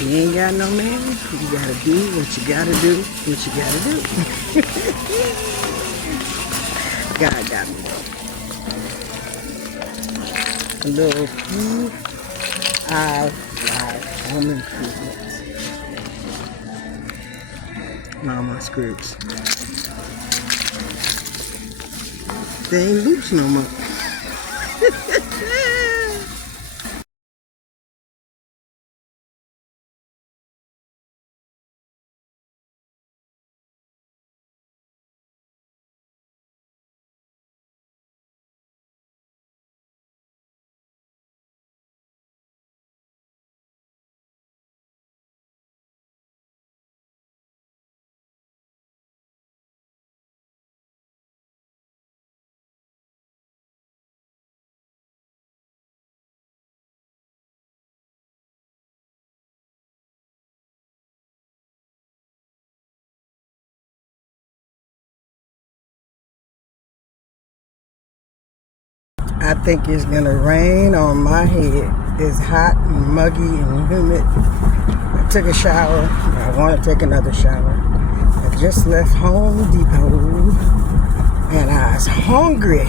You ain't got no man. You gotta do what you gotta do. What you gotta do. God got me. A little DIY home improvements. Mama screws. They ain't loose no more. I think it's gonna rain on my head. It's hot and muggy and humid. I took a shower. I want to take another shower. I just left Home Depot and I was hungry.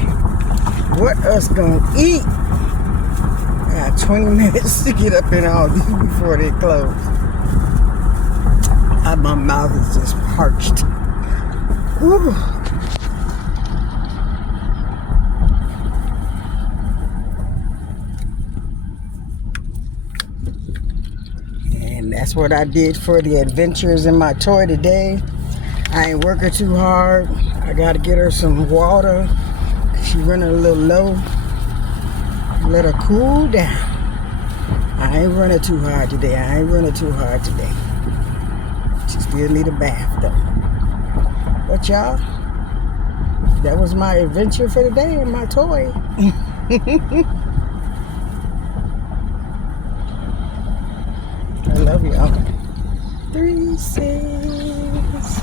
What us gonna eat? I got 20 minutes to get up in all these before they close. My mouth is just parched. Ooh. And that's what I did for the adventures in my toy today. I ain't working too hard. I gotta get her some water. She running a little low. Let her cool down. I ain't running too hard today. She still need a bath though. But y'all, that was my adventure for today and my toy. I love y'all. 3 6.